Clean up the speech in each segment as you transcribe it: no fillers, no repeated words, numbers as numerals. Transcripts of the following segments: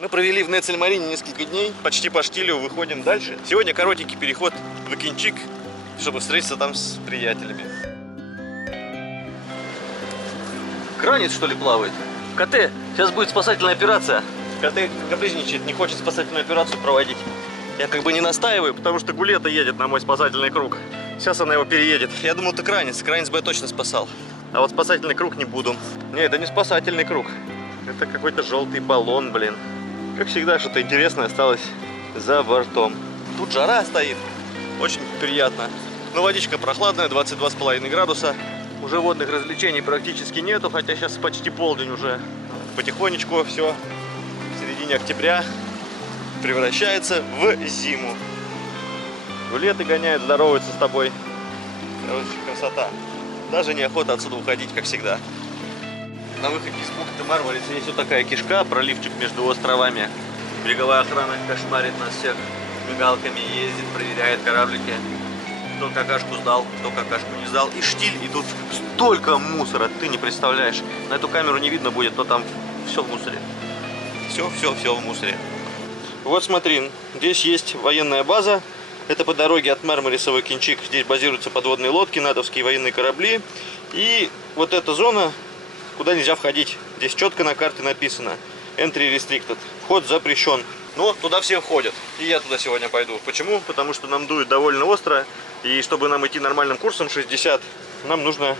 Мы провели в Нецельмарине несколько дней, почти по штилю выходим дальше. Сегодня коротенький переход в Икинчик, чтобы встретиться там с приятелями. Кранец, что ли, плавает? КТ, сейчас будет спасательная операция. КТ капризничает, не хочет спасательную операцию проводить. Я как бы не настаиваю, потому что Гулета едет на мой спасательный круг. Сейчас она его переедет. Я думал, это кранец. Кранец бы я точно спасал. А вот спасательный круг не буду. Не, это не спасательный круг. Это какой-то желтый баллон, блин. Как всегда, что-то интересное осталось за бортом. Тут жара стоит. Очень приятно. Но водичка прохладная, 22,5 градуса. Уже водных развлечений практически нету, хотя сейчас почти полдень уже. Потихонечку все в середине октября превращается в зиму. Гулеты гоняют, здороваются с тобой. Короче, красота. Даже неохота отсюда уходить, как всегда. На выходе из бухты Мармариса есть вот такая кишка, проливчик между островами. Береговая охрана кошмарит нас всех. Мигалками ездит, проверяет кораблики. Кто какашку сдал, кто какашку не сдал. И штиль, и тут столько мусора, ты не представляешь. На эту камеру не видно будет, но там все в мусоре. Все в мусоре. Вот смотри, здесь есть военная база. Это по дороге от Мармариса в Икинчик. Здесь базируются подводные лодки, натовские военные корабли. И вот эта зона, куда нельзя входить. Здесь четко на карте написано Entry Restricted. Вход запрещен. Но туда все входят. И я туда сегодня пойду. Почему? Потому что нам дует довольно остро. И чтобы нам идти нормальным курсом 60, нам нужно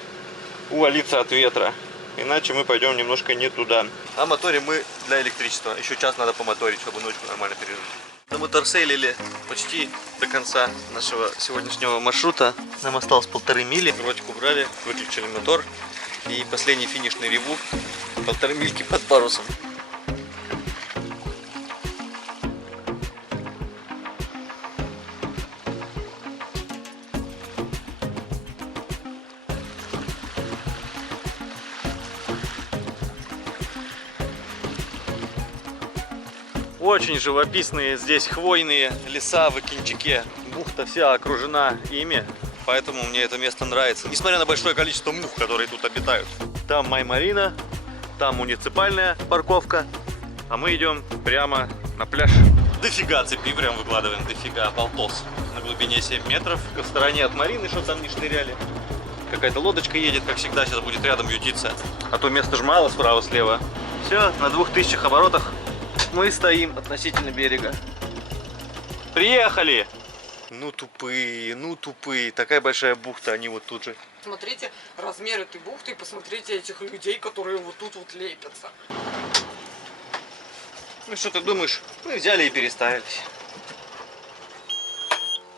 увалиться от ветра. Иначе мы пойдем немножко не туда. А моторим мы для электричества. Еще час надо помоторить, чтобы ночку нормально пережить. Намоторсейлили почти до конца нашего сегодняшнего маршрута. Нам осталось 1,5 мили. Ротик убрали, выключили мотор. И последний финишный реву. 1,5 мильки под парусом. Очень живописные здесь хвойные леса в Икинчике. Бухта вся окружена ими, поэтому мне это место нравится. Несмотря на большое количество мух, которые тут обитают. Там Маймарина, там муниципальная парковка, а мы идем прямо на пляж. Дофига цепи прям выкладываем, дофига, полтос. На глубине 7 метров, в стороне от Марины, что там не шныряли. Какая-то лодочка едет, как всегда, сейчас будет рядом ютиться. А то места ж мало справа-слева. Все, на 2000 оборотах мы стоим относительно берега. Приехали! Ну тупые. Такая большая бухта, они вот тут же. Смотрите размер этой бухты и посмотрите этих людей, которые вот тут вот лепятся. Ну что ты думаешь? Мы взяли и переставились.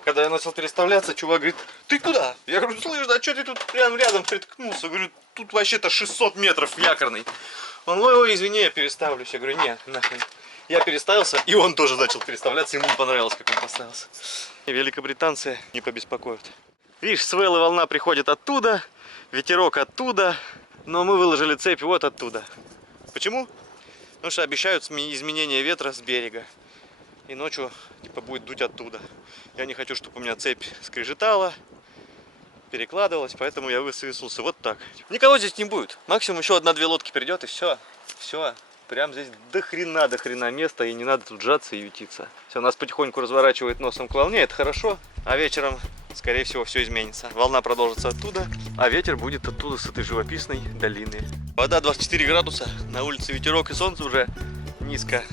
Когда я начал переставляться, чувак говорит: ты куда? Я говорю: слышь, да что ты тут прям рядом приткнулся? Говорю: тут вообще-то 600 метров якорный. Он: ой, извини, я переставлюсь. Я говорю: нет, нахрен. Я переставился, и он тоже начал переставляться. Ему не понравилось, как он поставился. Великобританцы не побеспокоят. Видишь, свел и волна приходит оттуда, ветерок оттуда, но мы выложили цепь вот оттуда. Почему? Потому что обещают изменение ветра с берега. И ночью типа будет дуть оттуда. Я не хочу, чтобы у меня цепь скрежетала, перекладывалась, поэтому я высвиснулся вот так. Никого здесь не будет. Максимум еще 1-2 лодки придет, и все. Все. Прям здесь до хрена места, и не надо тут сжаться и ютиться. Все, нас потихоньку разворачивает носом к волне, это хорошо. А вечером, скорее всего, все изменится. Волна продолжится оттуда, а ветер будет оттуда, с этой живописной долины. Вода 24 градуса, на улице ветерок и солнце уже низко.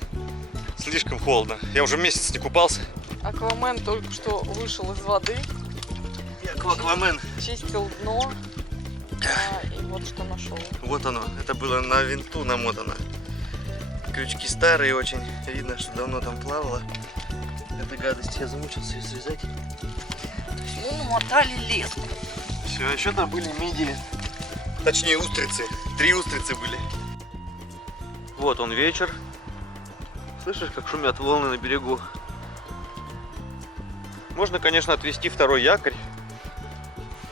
Слишком холодно. Я уже месяц не купался. Аквамен только что вышел из воды. Аквамен. Чистил дно. И вот что нашел. Вот оно. Это было на винту намотано. Крючки старые очень. Видно, что давно там плавало. Эта гадость. Я замучился ее срезать. Ну, намотали леску. Все, еще там были мидии. Точнее, устрицы. 3 устрицы были. Вот он вечер. Слышишь, как шумят волны на берегу? Можно, конечно, отвести 2-й якорь.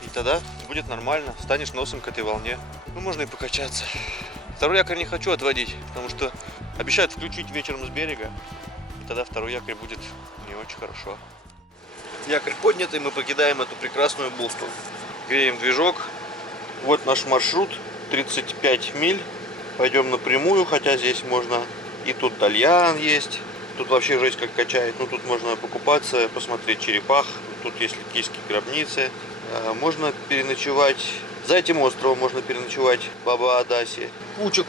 И тогда будет нормально. Встанешь носом к этой волне. Ну, можно и покачаться. 2-й якорь не хочу отводить, потому что обещают включить вечером с берега. И тогда 2-й якорь будет не очень хорошо. Якорь поднят, и мы покидаем эту прекрасную бухту. Греем движок. Вот наш маршрут. 35 миль. Пойдем напрямую, хотя здесь можно И тут тальян есть. Тут вообще жесть как качает. Ну тут можно покупаться, посмотреть черепах. Тут есть ликийские гробницы. Можно переночевать. За этим островом можно переночевать в Баба-Адасе. Куча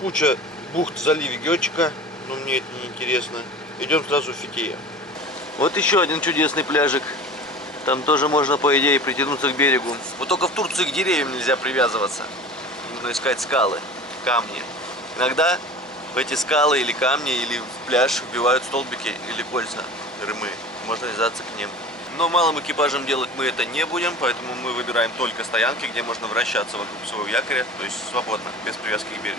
бухт в заливе Гетчика. Но мне это не интересно. Идем сразу в Фетия. Вот еще один чудесный пляжик. Там тоже можно, по идее, притянуться к берегу. Вот только в Турции к деревьям нельзя привязываться. Нужно искать скалы, камни. Иногда в эти скалы или камни, или в пляж вбивают столбики или кольца, рымы. Можно вязаться к ним. Но малым экипажем делать мы это не будем, поэтому мы выбираем только стоянки, где можно вращаться вокруг своего якоря, то есть свободно, без привязки к берегу.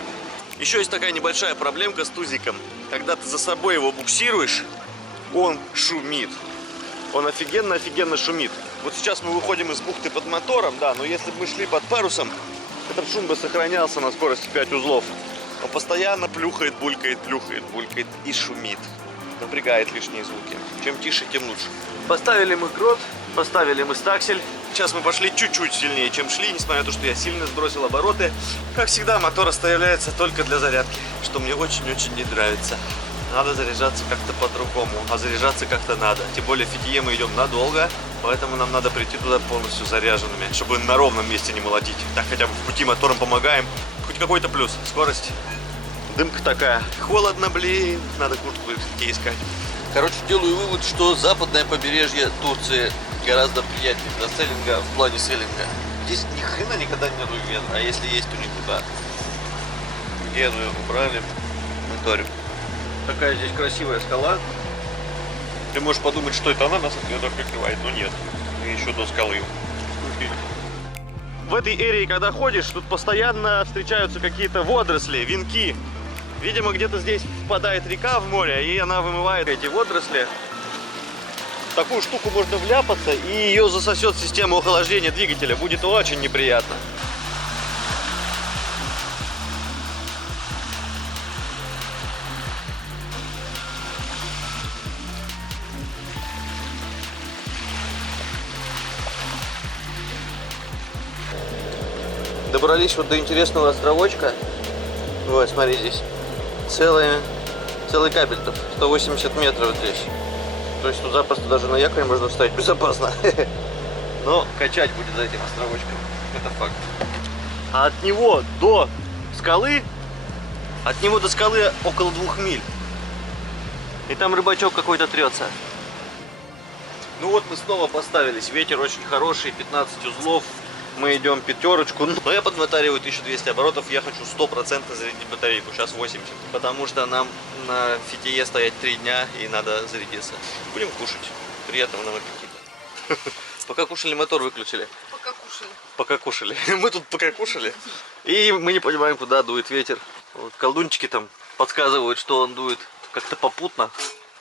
Еще есть такая небольшая проблемка с тузиком. Когда ты за собой его буксируешь, он шумит. Он офигенно шумит. Вот сейчас мы выходим из бухты под мотором, да, но если бы мы шли под парусом, этот шум бы сохранялся на скорости 5 узлов. Он постоянно плюхает, булькает и шумит. Напрягает лишние звуки. Чем тише, тем лучше. Поставили мы грот, поставили мы стаксель. Сейчас мы пошли чуть-чуть сильнее, чем шли, несмотря на то, что я сильно сбросил обороты. Как всегда, мотор оставляется только для зарядки, что мне очень-очень не нравится. Надо заряжаться как-то по-другому, а заряжаться как-то надо. Тем более в Фетие мы идем надолго, поэтому нам надо прийти туда полностью заряженными, чтобы на ровном месте не молотить. Так хотя бы в пути мотором помогаем. Хоть какой-то плюс. Скорость. Дымка такая. Холодно, блин. Надо куртку где искать. Короче, делаю вывод, что западное побережье Турции гораздо приятнее для сейлинга в плане сейлинга. Здесь ни хрена никогда нету ветра, а если есть, то никуда. Гену убрали, моторим. Такая здесь красивая скала. Ты можешь подумать, что это она нас от ветра прикрывает, но нет. И еще до скалы. В этой эрии, когда ходишь, тут постоянно встречаются какие-то водоросли, венки. Видимо, где-то здесь впадает река в море, и она вымывает эти водоросли. В такую штуку можно вляпаться, и ее засосет система охлаждения двигателя. Будет очень неприятно. Добрались вот до интересного островочка. Вот, смотри, здесь целый кабель, 180 метров здесь. То есть тут запросто даже на якоре можно встать безопасно. Но качать будет за этим островочком. Это факт. А от него до скалы около 2 миль. И там рыбачок какой-то трется. Ну вот мы снова поставились. Ветер очень хороший, 15 узлов. Мы идем пятерочку, но я подмотариваю 1200 оборотов, я хочу 100% зарядить батарейку, сейчас 80, потому что нам на Фетие стоять 3 дня и надо зарядиться. Будем кушать, приятного нам аппетита. Пока кушали, мотор выключили. Пока кушали. Мы тут пока кушали, и мы не понимаем, куда дует ветер. Вот колдунчики там подсказывают, что он дует как-то попутно.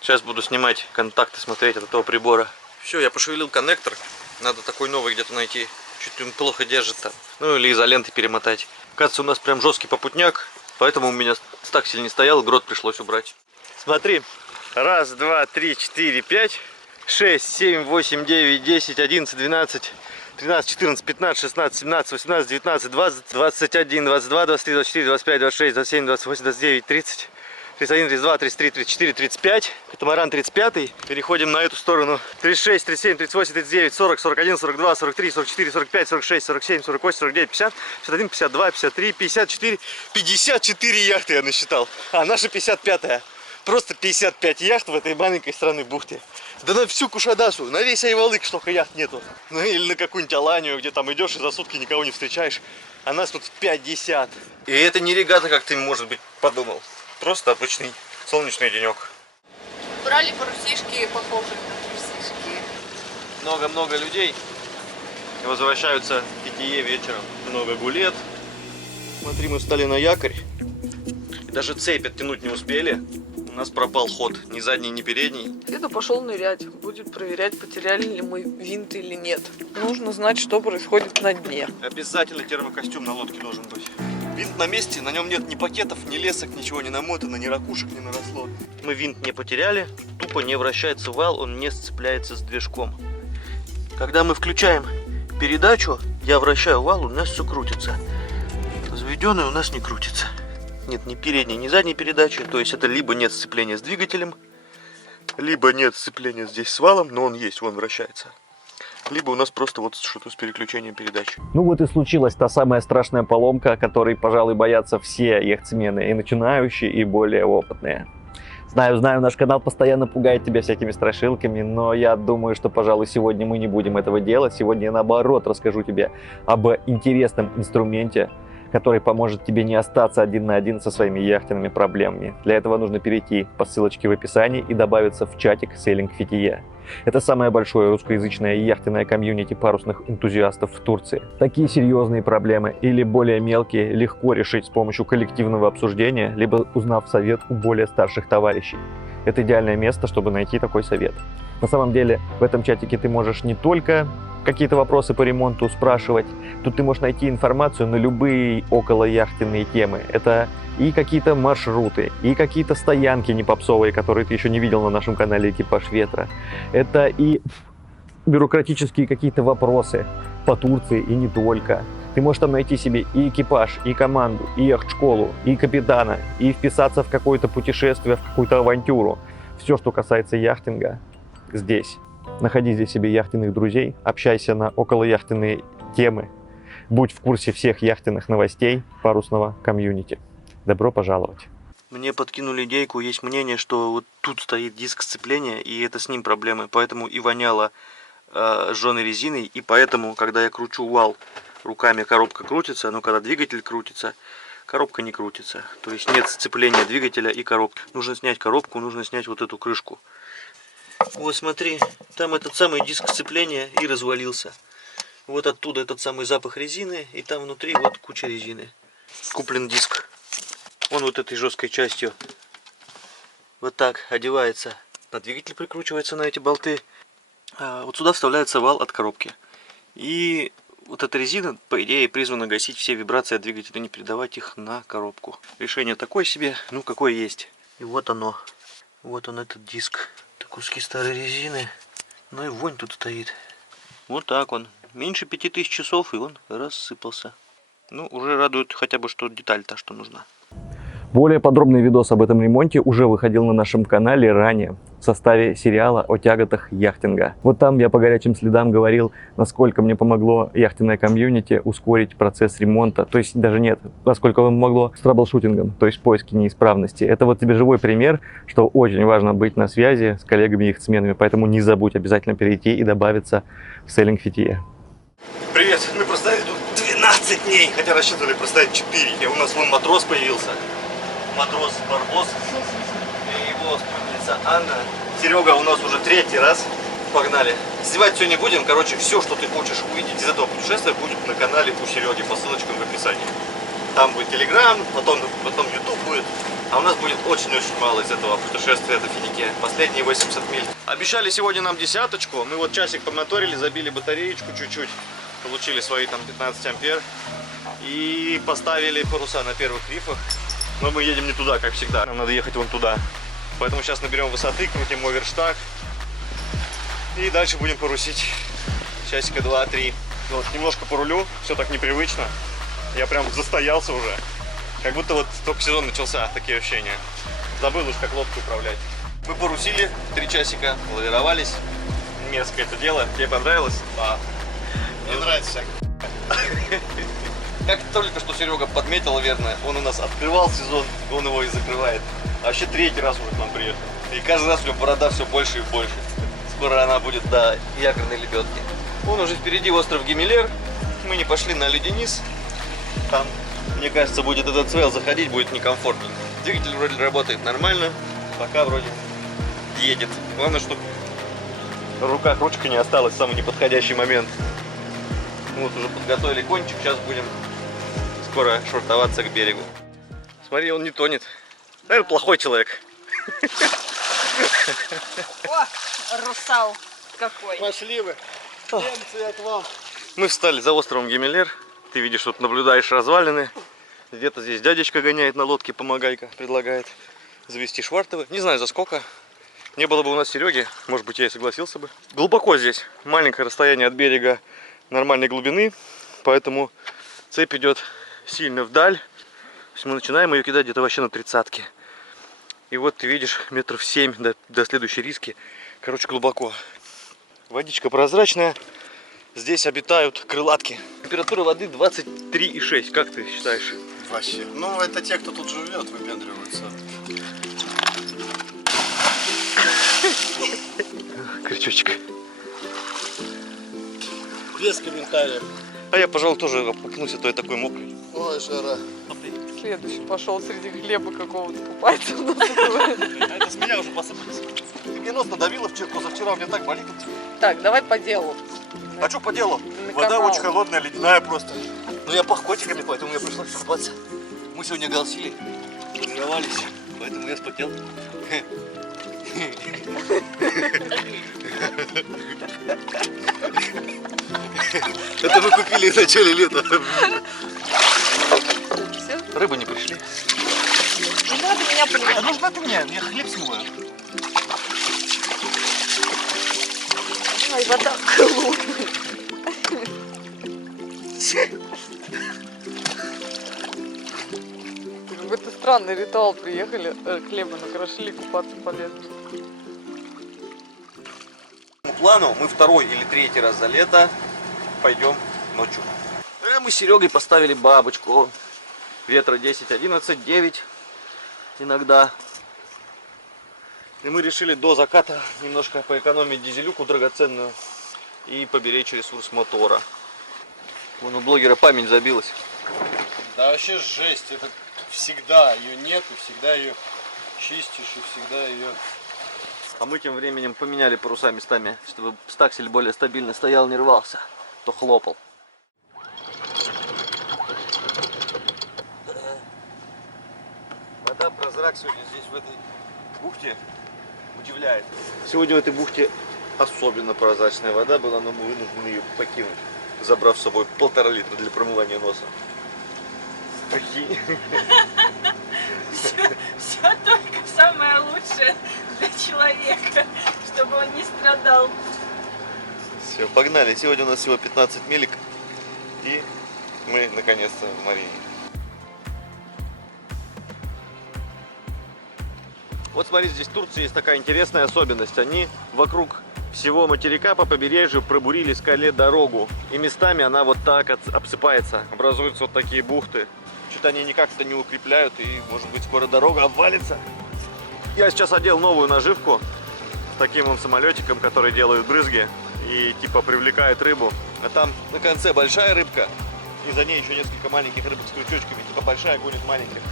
Сейчас буду снимать контакты, смотреть от этого прибора. Все, я пошевелил коннектор, надо такой новый где-то найти. Чуть он плохо держит там. Ну или изолентой перемотать. Кажется, у нас прям жесткий попутняк. Поэтому у меня стаксель не стоял, грот пришлось убрать. Смотри. 1, 2, 3, 4, 5, 6, 7, 8, 9, 10, 11, 12, 13, 14, 15, 16, 17, 18, 19, 20, 21, 22, 23, 24, 25, 26, 27, 28, 29, 30. 31, 32, 33, 34, 35. Катамаран 35. Переходим на эту сторону. 36, 37, 38, 39, 40, 41, 42, 43, 44, 45, 46, 47, 48, 49, 50, 51, 52, 53, 54. 54 яхты я насчитал. А наша 55-я. Просто 55 яхт в этой маленькой странной бухте. Да на всю Кушадасу, на весь Айвалык столько яхт нету. Ну или на какую-нибудь Аланию, где там идешь и за сутки никого не встречаешь. А нас тут 50. И это не регата, как ты, может быть, подумал. Просто обычный солнечный денек. Брали парусишки, похожие на трусишки. Много-много людей возвращаются в Фетие вечером. Много гулет. Смотри, мы встали на якорь. И даже цепь оттянуть не успели. У нас пропал ход. Ни задний, ни передний. Где-то пошел нырять. Будет проверять, потеряли ли мы винт или нет. Нужно знать, что происходит на дне. Обязательно термокостюм на лодке должен быть. Винт на месте, на нем нет ни пакетов, ни лесок, ничего не намотано, ни ракушек не наросло. Мы винт не потеряли, тупо не вращается вал, он не сцепляется с движком. Когда мы включаем передачу, я вращаю вал, у нас все крутится. Заведенный у нас не крутится. нет ни передней, ни задней передачи. То есть это либо нет сцепления с двигателем, либо нет сцепления здесь с валом, но он есть, он вращается. Либо у нас просто вот что-то с переключением передач. Ну вот и случилась та самая страшная поломка, которой, пожалуй, боятся все яхтсмены, и начинающие, и более опытные. Знаю, наш канал постоянно пугает тебя всякими страшилками, но я думаю, что, пожалуй, сегодня мы не будем этого делать. Сегодня я, наоборот, расскажу тебе об интересном инструменте, который поможет тебе не остаться один на один со своими яхтенными проблемами. Для этого нужно перейти по ссылочке в описании и добавиться в чатик Sailing FITIE. Это самое большое русскоязычное яхтенное комьюнити парусных энтузиастов в Турции. Такие серьезные проблемы или более мелкие легко решить с помощью коллективного обсуждения, либо узнав совет у более старших товарищей. Это идеальное место, чтобы найти такой совет. На самом деле, в этом чатике ты можешь не только какие-то вопросы по ремонту спрашивать, тут ты можешь найти информацию на любые околояхтенные темы. Это и какие-то маршруты, и какие-то стоянки непопсовые, которые ты еще не видел на нашем канале «Экипаж Ветра». Это и бюрократические какие-то вопросы по Турции и не только. Ты можешь там найти себе и экипаж, и команду, и яхт-школу, и капитана, и вписаться в какое-то путешествие, в какую-то авантюру. Все, что касается яхтинга, здесь. Находи здесь себе яхтенных друзей, общайся на околояхтенные темы, будь в курсе всех яхтенных новостей парусного комьюнити. Добро пожаловать! Мне подкинули идейку, есть мнение, что вот тут стоит диск сцепления, и это с ним проблемы, поэтому и воняло жженой резиной, и поэтому, когда я кручу вал руками, коробка крутится, но когда двигатель крутится, коробка не крутится. То есть нет сцепления двигателя и коробки. Нужно снять коробку, нужно снять вот эту крышку. Вот смотри, там этот самый диск сцепления и развалился. Вот оттуда этот самый запах резины, и там внутри вот куча резины. Куплен диск. Он вот этой жесткой частью вот так одевается. На двигатель прикручивается на эти болты. А вот сюда вставляется вал от коробки. И вот эта резина, по идее, призвана гасить все вибрации от двигателя, не передавать их на коробку. Решение такое себе, ну какое есть. И вот оно. Вот он, этот диск. Это куски старой резины. Ну и вонь тут стоит. Вот так он. Меньше 5000 часов, и он рассыпался. Ну, уже радует хотя бы, что деталь та, что нужна. Более подробный видос об этом ремонте уже выходил на нашем канале ранее в составе сериала о тяготах яхтинга. Вот там я по горячим следам говорил, насколько мне помогло яхтенное комьюнити ускорить процесс ремонта. То есть даже нет, насколько вам помогло с траблшутингом, то есть поиски неисправности. Это вот тебе живой пример, что очень важно быть на связи с коллегами-яхтсменами, поэтому не забудь обязательно перейти и добавиться в Sailing FITIE. Привет, мы простояли тут 12 дней, хотя рассчитывали простоять 4. И у нас вон матрос появился. Матрос Барбос и его спутница Анна. Серега у нас уже 3-й раз. Погнали. Снимать все не будем. Короче, все, что ты хочешь увидеть из этого путешествия, будет на канале у Сереги по ссылочкам в описании. Там будет Telegram, потом YouTube будет. А у нас будет очень-очень мало из этого путешествия до Финике. Последние 80 миль. Обещали сегодня нам десяточку. Мы вот часик помоторили, забили батареечку чуть-чуть. Получили свои там 15 ампер. И поставили паруса на первых рифах. Но мы едем не туда, как всегда. Нам надо ехать вон туда. Поэтому сейчас наберем высоты, крутим оверштаг. И дальше будем парусить часика 2-3. Вот, немножко порулю, все так непривычно. Я прям застоялся уже. Как будто вот только сезон начался, такие ощущения. Забыл уж, как лодку управлять. Мы парусили 3 часика, лавировались. Мерзкое это дело. Тебе понравилось? Да. Мне нравится. Как только что Серега подметил, верно, он у нас открывал сезон, он его и закрывает. А вообще 3-й раз уже к нам приехал. И каждый раз у него борода все больше и больше. Скоро она будет до якорной лебедки. Вон уже впереди остров Гемелер. Мы не пошли на Леденис. Там, мне кажется, будет этот свел заходить, будет некомфортненько. Двигатель вроде работает нормально. Пока вроде едет. Главное, чтобы в руках ручка не осталась в самый неподходящий момент. Вот уже подготовили кончик, сейчас будем скоро швартоваться к берегу. Смотри, он не тонет. Наверное, плохой человек. О, русал какой. Пошли вы. Немцы, я к вам. Мы встали за островом Гемелер. Ты видишь, тут наблюдаешь развалины. Где-то здесь дядечка гоняет на лодке, помогайка предлагает завести швартовы. Не знаю за сколько. Не было бы у нас Сереги, может быть, я и согласился бы. Глубоко здесь. Маленькое расстояние от берега нормальной глубины. Поэтому цепь идет сильно вдаль. есть мы начинаем ее кидать где-то вообще на 30-ке. И вот ты видишь метров 7 до следующей риски. Короче, глубоко. Водичка прозрачная. Здесь обитают крылатки. Температура воды 23,6. Как ты считаешь? Вообще. Ну, это те, кто тут живет, выпендриваются. Крючочек. Без комментариев. А я, пожалуй, тоже опукнусь, а то я такой мокрый. Ой, жара. Следующий пошел среди хлеба какого-то купаться. А это с меня уже посыпались. Ты надавила позавчера, у меня так болит. Так, давай по делу. А что по делу? На Вода канал. очень холодная, ледяная просто. Ну я пах котиками, поэтому мне пришлось купаться. Мы сегодня галсили, тренировались, поэтому я вспотел. Это мы купили в начале лета. Все? Рыбы не пришли. Не надо меня понимать. Нужна ты мне, я хлеб смываю. Ай, вода холодная. Какой-то странный ритуал. Приехали, хлеба накрошили, купаться полезно. По плану мы второй или третий раз за лето пойдем ночью. Мы с Серегой поставили бабочку. Ветра 10, 11, 9 иногда. И мы решили до заката немножко поэкономить дизелюку драгоценную и поберечь ресурс мотора. Вон у блогера память забилась. Да вообще жесть. Это всегда ее нет, и всегда ее чистишь, и всегда ее... А мы тем временем поменяли паруса местами, чтобы стаксель более стабильно стоял, не рвался, то хлопал. Вода прозрак сегодня здесь в этой бухте удивляет. Сегодня в этой бухте особенно прозрачная вода была, но мы вынуждены ее покинуть, забрав с собой 1,5 литра для промывания носа. Прикинь. Все только самое лучшее для человека, чтобы он не страдал. Все, погнали. Сегодня у нас всего 15 милек. И мы наконец-то в Марине. Вот смотри, здесь в Турции есть такая интересная особенность. Они вокруг всего материка по побережью пробурили скале дорогу. И местами она вот так обсыпается. Образуются вот такие бухты. Что-то они никак-то не укрепляют, и может быть скоро дорога обвалится. Я сейчас одел новую наживку с таким вот самолетиком, который делает брызги и типа привлекает рыбу. А там на конце большая рыбка, и за ней еще несколько маленьких рыбок с крючочками. Типа большая гонит маленьких.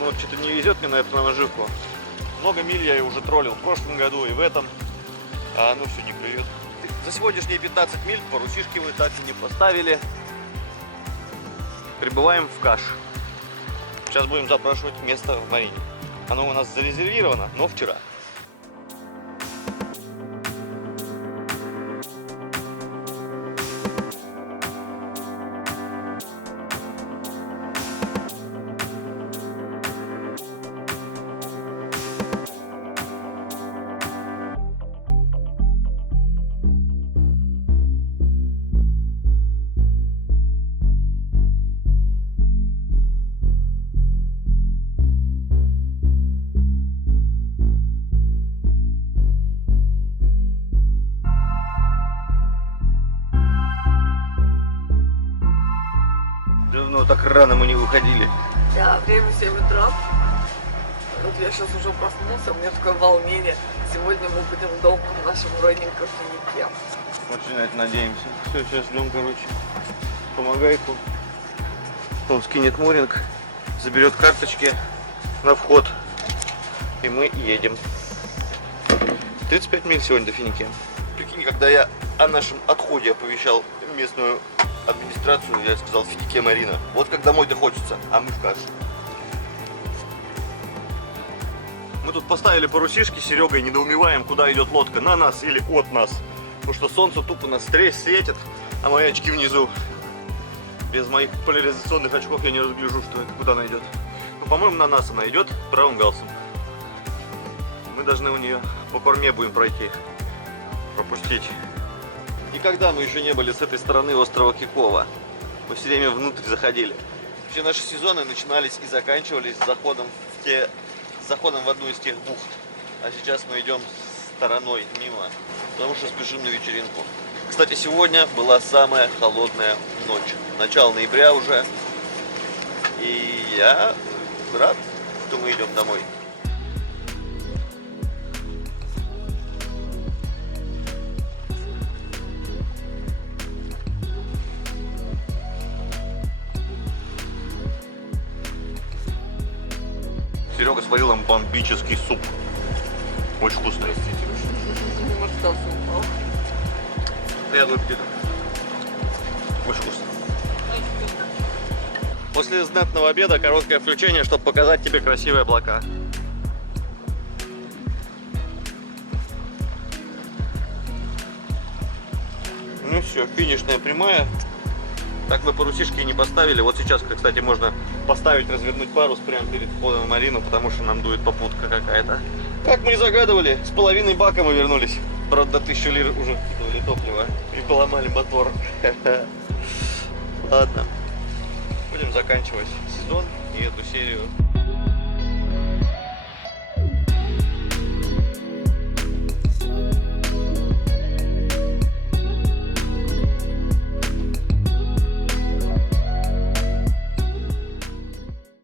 Ну что-то не везет мне на эту наживку. Много миль я ее уже троллил в прошлом году и в этом, а оно все не клюет. За сегодняшние 15 миль парусишки мы так и не поставили. Прибываем в Каш. Сейчас будем запрашивать место в Марине. Оно у нас зарезервировано, но вчера. Давно так рано мы не выходили. Да, время 7 утра. Вот я сейчас уже проснулся, у меня такое волнение. Сегодня мы будем дома в нашем родненьком финике. Очень на это надеемся. Все, сейчас ждем, короче, помогайку. Он скинет моринг, заберет карточки на вход, и мы едем. 35 миль сегодня до Финики. Прикинь, когда я о нашем отходе оповещал местную администрацию, я сказал Финике Марина. Вот как домой-то хочется, а мы в Каш. Мы тут поставили парусишки с Серегой, недоумеваем, куда идет лодка, на нас или от нас. Потому что солнце тупо нас светит, а мои очки внизу. Без моих поляризационных очков я не разгляжу, что это, куда она идет. Ну, по-моему, на нас она идет правым галсом. Мы должны у нее по корме будем пройти, пропустить. Никогда мы еще не были с этой стороны острова Кикова. Мы все время внутрь заходили. Вообще наши сезоны начинались и заканчивались заходом в одну из тех бухт. А сейчас мы идем стороной мимо, потому что спешим на вечеринку. Кстати, сегодня была самая холодная ночь. Начало ноября уже. И я рад, что мы идем домой. Серега сварил нам бомбический суп. Очень вкусный. Может, там всё упало. Я думаю, где-то. Очень вкусно. После знатного обеда короткое включение, чтобы показать тебе красивые облака. Ну все, финишная прямая. Так мы парусишки и не поставили. Вот сейчас, кстати, можно поставить, развернуть парус прямо перед входом в марину, потому что нам дует попутка какая-то. Как мы и загадывали, с половиной бака мы вернулись. Правда, 1000 лир уже вкидывали топливо и поломали мотор. Ладно, будем заканчивать сезон и эту серию.